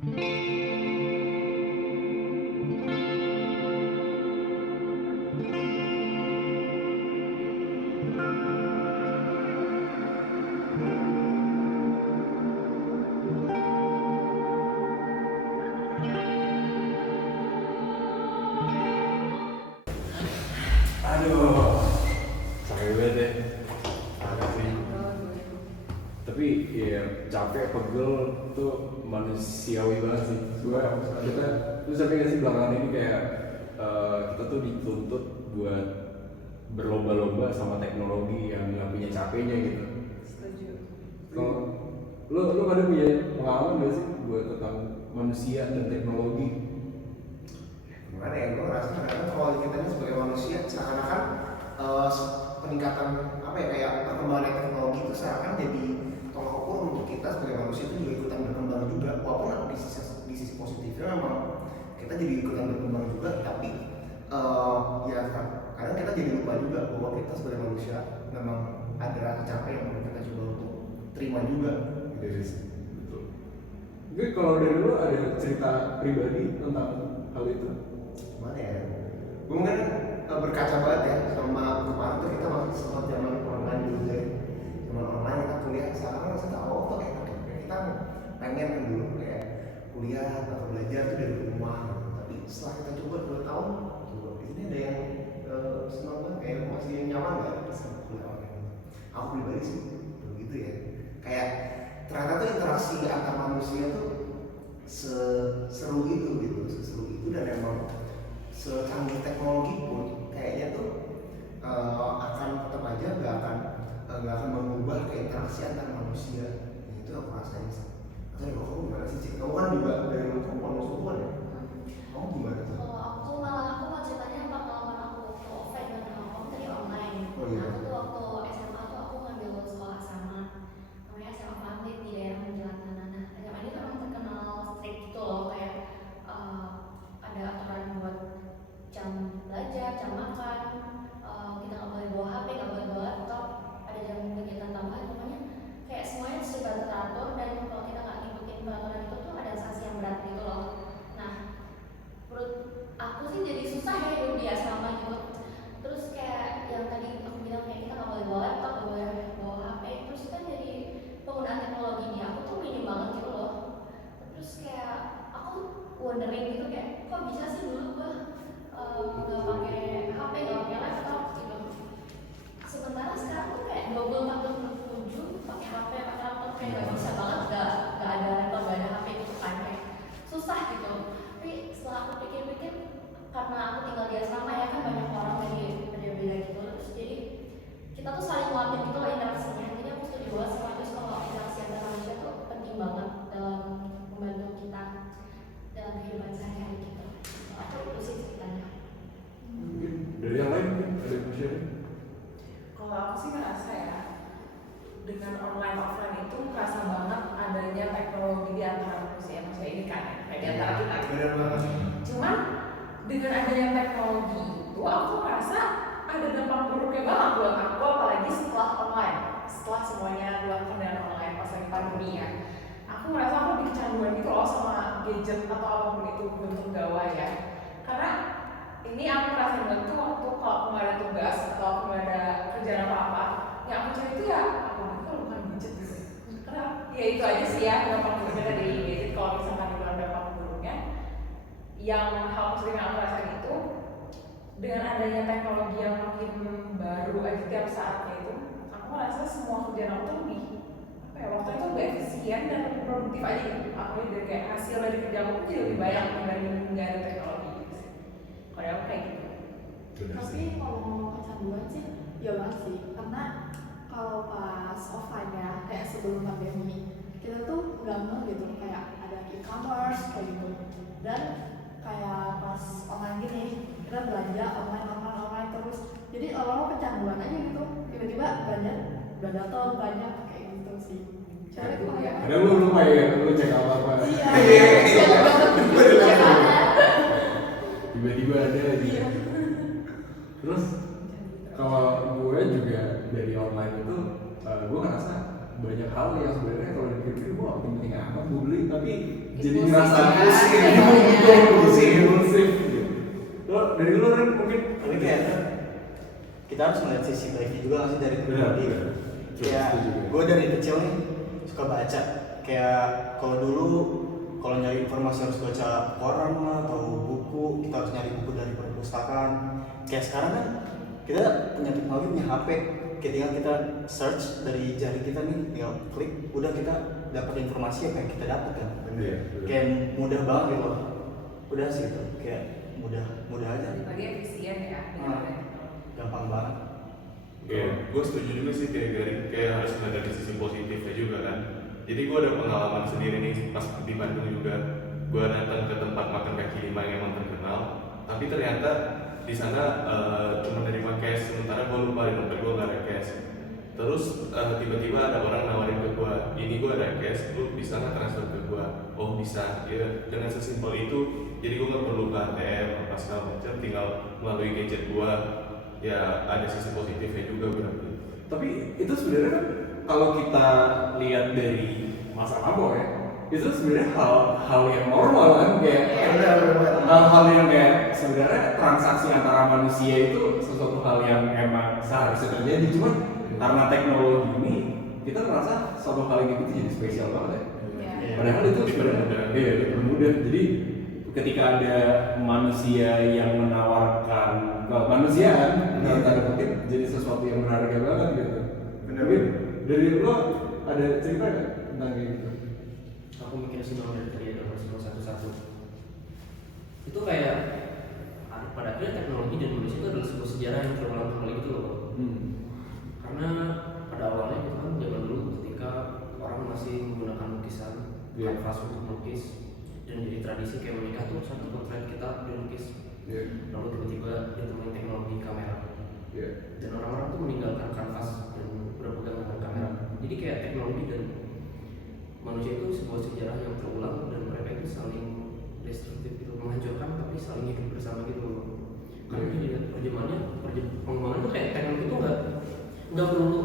Aduh, capek banget ya. Agak sih. Tapi ya capek pegel tuh manusiawi banget sih. Lu sampai nggak sih belakangan ini kayak kita tuh dituntut buat berlomba-lomba sama teknologi yang nggak punya capeknya gitu. Setuju. Kalau lu pada punya pengalaman nggak sih buat tentang manusia dan teknologi? Gimana ya, gue ngerasa kadang kalau kita ini sebagai manusia seakan-akan peningkatan apa ya, kayak perkembangan teknologi itu seakan jadi tolak ukur untuk kita sebagai manusia itu juga ikutan berkembang juga, walaupun di sisi positifnya memang kita jadi ikutan berkembang juga, tapi ya kadang kita jadi lupa juga bahwa kita sebagai manusia memang ada rasa capek yang perlu kita coba untuk terima juga gitu sih. Betul. Gue kalau dari lu ada cerita pribadi tentang hal itu? Gimana ya? Gue mungkin berkaca banget ya sama kemarin tuh kita masih sempat zaman online dulu ya. Zaman online kita kuliah, sekarang kan kita tuh enak ya. Kita pengen kan dulu kayak kuliah atau belajar tuh dari rumah gitu. Tapi setelah kita coba 2 tahun, ini ada yang senang banget, kayak masih nyaman gak sama kuliah online. Aku pribadi sih begitu ya. Kayak ternyata tuh interaksi antar manusia tuh seseru itu gitu, seseru itu, dan emang secanggih teknologi pun kayaknya tuh akan tetap aja nggak akan mengubah ke interaksi antar manusia. Itu aku rasain sih. Atau kamu gimana sih, Cik? Kamu kan juga dari kamu manusia ya? Kamu gimana tuh? Kalau aku mau ceritanya pengalaman aku waktu offline dan kamu tadi online. Oh iya. Aku tuh waktu SMA tuh aku ngambil sekolah sama namanya SMA Family di daerah Menjelang sana. Nah, SMA ini tuh emang terkenal strict gitu loh, kayak ada aturan buat jam belajar, jam makan, kita nggak boleh bawa HP, nggak boleh bawa laptop, ada jam kegiatan tambahan, pokoknya kayak semuanya sudah teratur, dan kalau kita nggak ngikutin peraturan itu tuh ada sanksi yang berat gitu loh. Nah, menurut aku sih jadi susah ya hidup di asrama gitu. Terus kayak yang tadi aku bilang kayak kita nggak boleh bawa laptop, nggak boleh bawa HP, terus kan jadi penggunaan teknologi di aku tuh minim banget gitu loh. Terus kayak aku wondering gitu kayak kok bisa sih dulu gua nggak pakai HP, nggak pakai laptop gitu. Sementara sekarang tuh kayak 24/7 pakai HP, pakai laptop, kayak nggak bisa banget, nggak ada laptop, nggak ada HP gitu kan, kayak susah gitu. Tapi setelah aku pikir-pikir, karena aku tinggal di asrama ya kan, banyak orang dari beda-beda gitu, terus jadi kita tuh saling nguatin gitu loh interaksinya. Jadi aku setuju banget sama itu, kalau interaksi antar manusia tuh penting banget dalam membantu kita dalam kehidupan sehari-hari gitu. Aku itu sih ceritanya. Mungkin dari yang lain mungkin ada yang mau share? Kalau aku sih ngerasa ya, dengan online offline itu kerasa banget adanya teknologi di antara manusia ini kan, kayak di antara kita. Bener banget. Cuman dengan adanya teknologi itu aku merasa ada dampak buruknya banget buat aku, apalagi setelah online, setelah semuanya dilakukan dengan online pas lagi pandemi ya. Aku merasa aku lebih kecanduan gitu loh sama gadget atau apapun itu bentuk gawai ya. Karena ini aku merasa bantu waktu kalau aku nggak ada tugas atau aku nggak ada kerjaan apa-apa, yang aku cari itu ya apalagi kalau bukan gadget gitu. Karena ya itu aja sih ya dampak buruknya dari gadget. Kalau misalkan dibilang dampak buruknya, yang hal positif yang aku rasain itu dengan adanya teknologi yang makin baru aja tiap saatnya itu, aku merasa semua kerjaan aku tuh lebih apa ya, waktu itu lebih efisien dan lebih produktif aja gitu. Aku dari kayak hasil dari kerja aku tuh jadi lebih banyak dibanding nggak ada teknologi gitu sih. Kalau aku kayak gitu. Tapi kalau ngomong kecanduan sih, ya banget sih. Karena kalau pas offline ya, kayak sebelum pandemi, kita tuh nggak ngeh gitu, kayak ada e-commerce kayak gitu. Dan kayak pas online gini, kita belanja online terus. Jadi awal-awal kecanduan aja gitu. Tiba-tiba belanja udah datang banyak kayak gitu sih. Cara itu kayak Ada lu lupa ya, lu cek apa-apa. iya. Tiba-tiba ada aja. Terus kalau gue juga dari online itu gue ngerasa banyak hal yang sebenarnya kalau dipikir gue nggak penting amat gue beli, tapi jadi Impulsif ngerasa ya, pusing, jatuhnya. impulsif gitu. Lo dari lo kan mungkin Tapi kayak kita harus melihat sisi baiknya juga nggak sih dari teknologi. Kayak gue dari kecil nih suka baca. Kayak kalau dulu kalau nyari informasi harus baca koran lah atau buku, kita harus nyari buku dari perpustakaan. Kayak sekarang kan kita punya teknologi, punya HP, ketika kita search dari jari kita nih, tinggal klik, udah kita dapat informasi apa yang kita dapat kan. Iya, Kayak mudah banget gitu loh. Udah sih itu, kayak mudah aja. Lagi efisien ya dengan ada teknologi. Gampang banget. Iya, gue setuju juga sih kayak harus melihat dari sisi positifnya juga kan. Jadi gue ada pengalaman sendiri nih pas di Bandung juga. Gue datang ke tempat makan kaki lima yang emang terkenal, tapi ternyata di sana cuma nerima cash, sementara gue lupa di dompet gue gak ada cash. Terus tiba-tiba ada orang nawarin ke gue, ini gue ada cash, lu bisa nggak transfer ke gue? Oh bisa, ya dengan sesimpel itu. Jadi gue nggak perlu ke ATM apa segala macam, tinggal melalui gadget gue. Ya ada sisi positifnya juga berarti. Tapi itu sebenarnya kan kalau kita lihat dari masa lampau ya, itu sebenarnya hal yang normal kan, kayak hal-hal yang kayak sebenarnya transaksi antara manusia itu sesuatu hal yang emang seharusnya terjadi, cuma karena teknologi ini kita merasa suatu hal yang itu jadi spesial banget ya. Iya. Padahal itu sebenarnya dipermudah. Jadi ketika ada manusia yang menawarkan kemanusiaan dalam tanda kutip jadi sesuatu yang berharga banget gitu. Bener. Mungkin dari lo ada cerita nggak tentang kayak gitu? Aku mikir semua dari tadi ada satu-satu. Itu kayak pada akhirnya teknologi dan manusia itu adalah sebuah sejarah yang terulang kembali gitu loh. Karena pada awalnya itu kan zaman dulu ketika orang masih menggunakan lukisan, kanvas untuk melukis, dan jadi tradisi kayak menikah tuh satu potret kita dilukis. Lalu tiba-tiba ditemuin teknologi kamera. Dan orang-orang tuh meninggalkan kanvas dan berpegang dengan kamera. Jadi kayak teknologi dan manusia itu sebuah sejarah yang terulang dan mereka itu saling destruktif gitu, menghancurkan tapi saling hidup bersama gitu loh. Karena dilihat pengembangan tuh kayak teknologi itu nggak perlu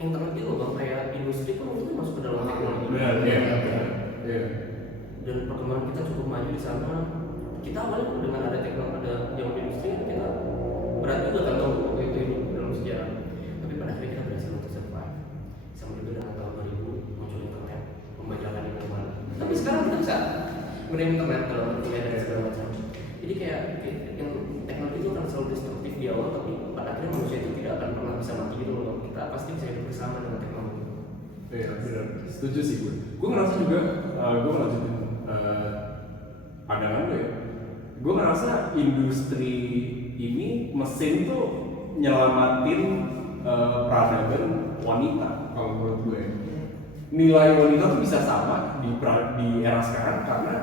internet gitu loh bang, kayak industri pun itu masuk ke dalam teknologi. Dan perkembangan kita cukup maju di sana. Kita awalnya dengan ada teknologi, ada jauh industri, kita berat juga kan tahu waktu itu hidup dalam sejarah. Tapi pada akhirnya kita berhasil untuk survive. Sama juga dengan tahun 2000 muncul internet, membacakan di mana. Tapi sekarang kita bisa gunain internet dalam kuliah dan segala macam. Jadi kayak yang teknologi itu akan selalu destruktif di awal, tapi pada akhirnya manusia itu tidak akan pernah bisa mati gitu loh. Kita pasti bisa hidup bersama dengan teknologi. Iya benar, setuju sih gue. Gue ngerasa juga, gue ngelanjutin pandangan lo ya. Gue ngerasa industri ini mesin tuh nyelamatin peradaban wanita kalau menurut gue. Nilai wanita tuh bisa sama di era sekarang karena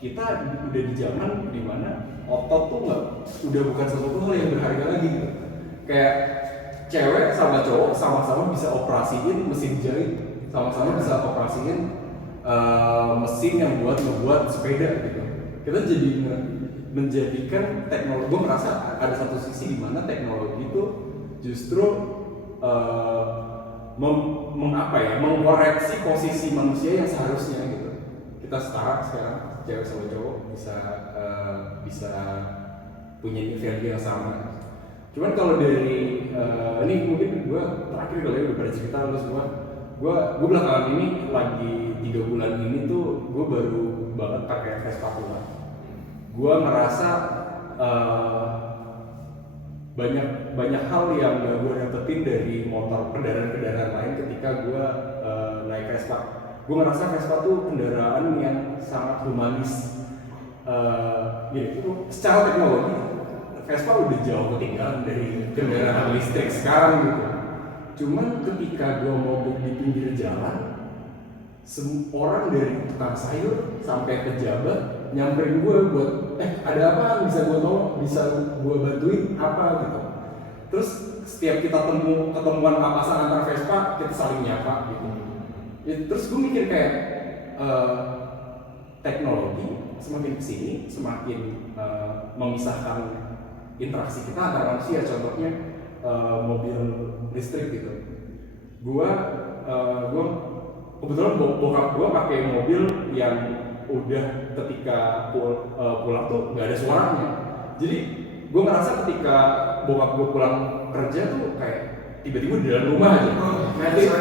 kita udah di zaman dimana otot tuh udah bukan sesuatu hal yang berharga lagi gitu. Kayak cewek sama cowok sama-sama bisa operasiin mesin jahit, sama-sama bisa operasiin mesin yang ngebuat sepeda gitu. Kita jadi menjadikan teknologi, gue merasa ada satu sisi di mana teknologi itu justru mengkoreksi posisi manusia yang seharusnya gitu. Kita setara sekarang, cewek sama cowok bisa punya value yang sama. Cuman kalau dari ini mungkin gue terakhir kali ya udah pada cerita lu semua. Gue belakangan ini lagi 3 bulan ini tuh gue baru banget pakai Vespa tua. Gue ngerasa banyak hal yang gak gue dapetin dari motor kendaraan lain ketika gue naik Vespa. Gue ngerasa Vespa tuh kendaraan yang sangat humanis. Gitu. Secara teknologi Vespa udah jauh ketinggalan dari kendaraan listrik sekarang gitu. Cuman ketika gue mogok di pinggir jalan, orang dari tukang sayur sampai pejabat nyamperin gue buat ada apa bisa gue tolong, bisa gue bantuin apa gitu. Terus setiap kita ketemuan papasan antar Vespa kita saling nyapa gitu. Terus gue mikir kayak teknologi semakin kesini semakin memisahkan interaksi kita antar manusia. Contohnya mobil listrik gitu. Gue kebetulan bokap gue pakai mobil yang udah ketika pulang tuh nggak ada suaranya. Jadi gue ngerasa ketika bokap gue pulang kerja tuh kayak tiba-tiba di dalam rumah aja.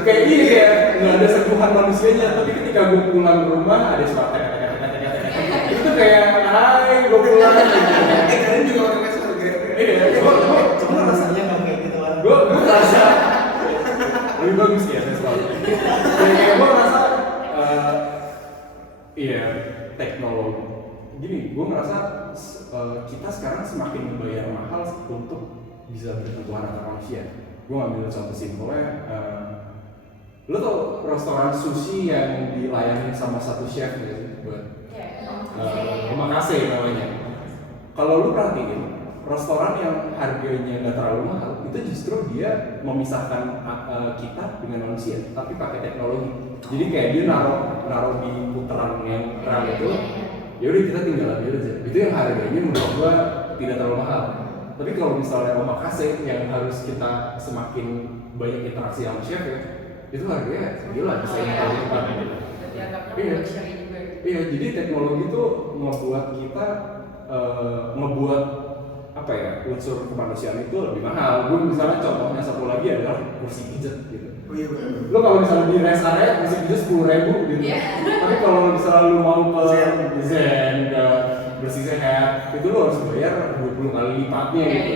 Kayak ini kayak nggak ada sentuhan manusianya. Tapi ketika gue pulang ke rumah ada suara tek. Itu kayak hai gue pulang. Kalian juga pakai Vespa gitu. Iya, Cuma rasanya nggak kayak gitu kan. gue ngerasa lebih bagus ya saya selalu. Kayak gue ngerasa iya teknologi. Gini, gue ngerasa kita sekarang semakin membayar mahal untuk bisa bersentuhan antar manusia. Gue ngambil contoh simpelnya, lo tau restoran sushi yang dilayani sama satu chef gitu buat omakase namanya. Kalau lu perhatiin, restoran yang harganya nggak terlalu mahal itu justru dia memisahkan kita dengan manusia, tapi pakai teknologi. Jadi kayak dia naruh di putaran yang terang itu, ya udah kita tinggal ambil aja. Itu yang harganya menurut gua tidak terlalu mahal. Tapi kalau misalnya omakase yang harus kita semakin banyak interaksi sama chef ya, itu harganya gila bisa yang paling banget. Iya, jadi teknologi itu ngebuat kita ngebuat apa ya, unsur kemanusiaan itu lebih mahal. Gue misalnya contohnya satu lagi adalah kursi pijat gitu. Oh iya benar. Lo kalau misalnya di rest area kursi pijat 10.000 gitu. Tapi kalau misalnya lo mau ke Zen, ke bersih sehat, itu lo harus bayar 20 kali lipatnya gitu.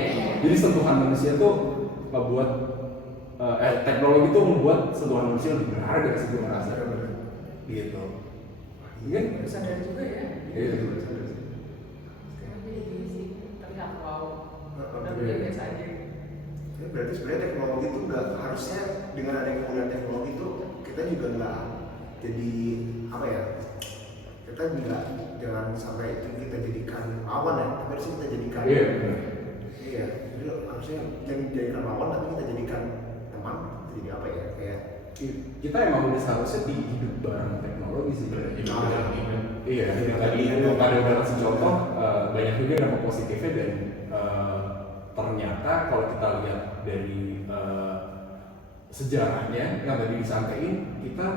Jadi sentuhan manusia tuh ngebuat teknologi itu membuat sentuhan manusia lebih berharga sih gue ngerasa. Gitu. Kan sadar juga ya. Iya, sadar. Sekarang jadi gini sih, tapi nggak mau. Tapi Iya. biasa aja. Ya, berarti sebenarnya teknologi itu nggak harusnya dengan adanya penggunaan teknologi itu kita juga nggak jadi apa ya, kita nggak jangan sampai itu kita jadikan lawan ya, tapi harusnya kita jadikan Iya, benar. iya, jadi harusnya jangan jadikan lawan tapi kita jadikan teman. Jadi apa ya, kayak Kita emang udah seharusnya hidup bareng teknologi sih. Iya, yang tadi itu ada kasih contoh banyak juga dampak positifnya dan ternyata kalau kita lihat dari sejarahnya yang tadi disampaikan, kita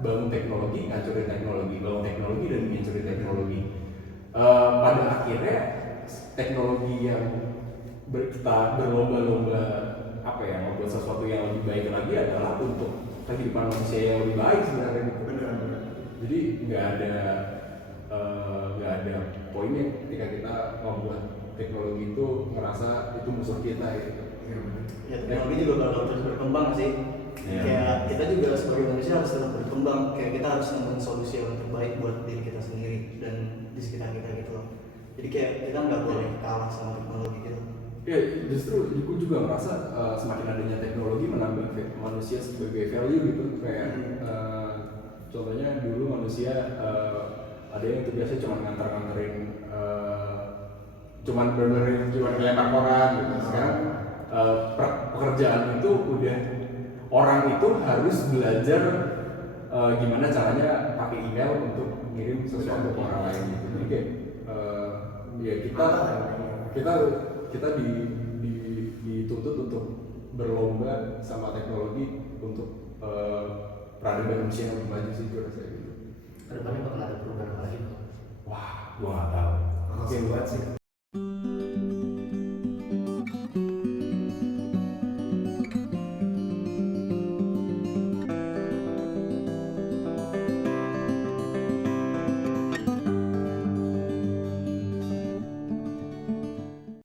bangun teknologi, ngancurin teknologi, bangun teknologi dan ngancurin teknologi. Pada akhirnya teknologi yang kita berlomba-lomba apa ya, membuat sesuatu yang lebih baik lagi adalah untuk kehidupan manusia yang lebih baik sebenarnya gitu. benar. Jadi nggak ada poinnya ketika kita membuat teknologi itu ngerasa itu musuh kita gitu. Ya teknologi juga bakal terus berkembang sih. Iya. Kayak kita juga sebagai manusia harus terus berkembang. Kayak kita harus nemuin solusi yang terbaik buat diri kita sendiri dan di sekitar kita gitu loh. Jadi kayak kita nggak boleh kalah sama teknologi gitu. Ya justru aku juga merasa semakin adanya teknologi menambah manusia sebagai value gitu. Kayak contohnya dulu manusia ada yang terbiasa cuma nganter-nganterin cuman ngelempar koran gitu. Sekarang pekerjaan itu udah orang itu harus belajar gimana caranya pakai email untuk ngirim sesuatu ke orang lain gitu. Jadi kayak ya kita dituntut untuk berlomba sama teknologi untuk peradaban manusia yang lebih maju sih gue rasa gitu. Kedepannya bakal ada perubahan lagi. Wah, gua nggak tahu. Mungkin banget sih.